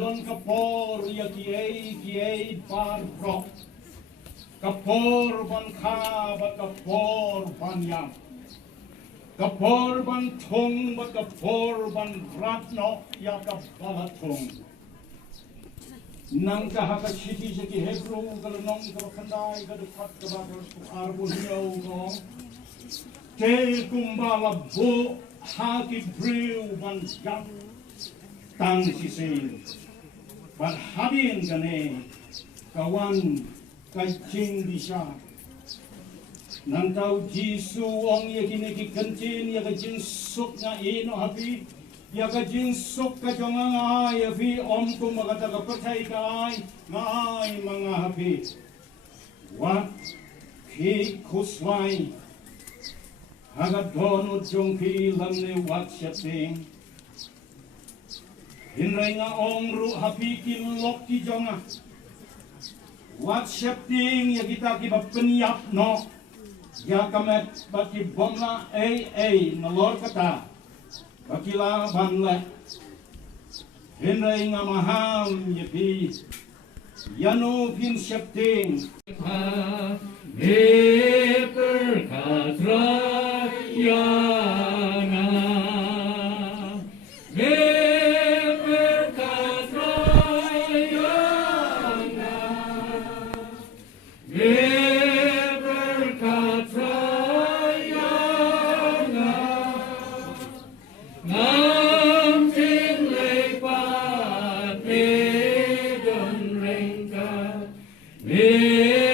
Kadon kapor ya kiai bar rock. Kapor ban kha ba kapor ban yang. Kapor ban thong ba kapor ban ratno ya kapala thong. Nang kahaka shiti shiki hebru kalanong kabakandai kadukat kabakar arbo hiyaw no. Te kumbala bo haki brew ban yang. Tang sising. Ban habin gane kawan kajing bisa. Nantau Jisu ong yakini kikentin ya kajing suk na ino habi ya kajing suk kajongang ay habi om ko magata kapatay ka ay mga habi. Wat ki kuslay hagat dono jongki lamne wat siyating. Hinray nga ong ru habi kilok ki jonga. Wat siyating ya kita kibapenyap no. Ya kamet baki bomla nalor kata bakila banle Henry nga maham yepi yano pin syapting neper katrayana neper katrayana Blei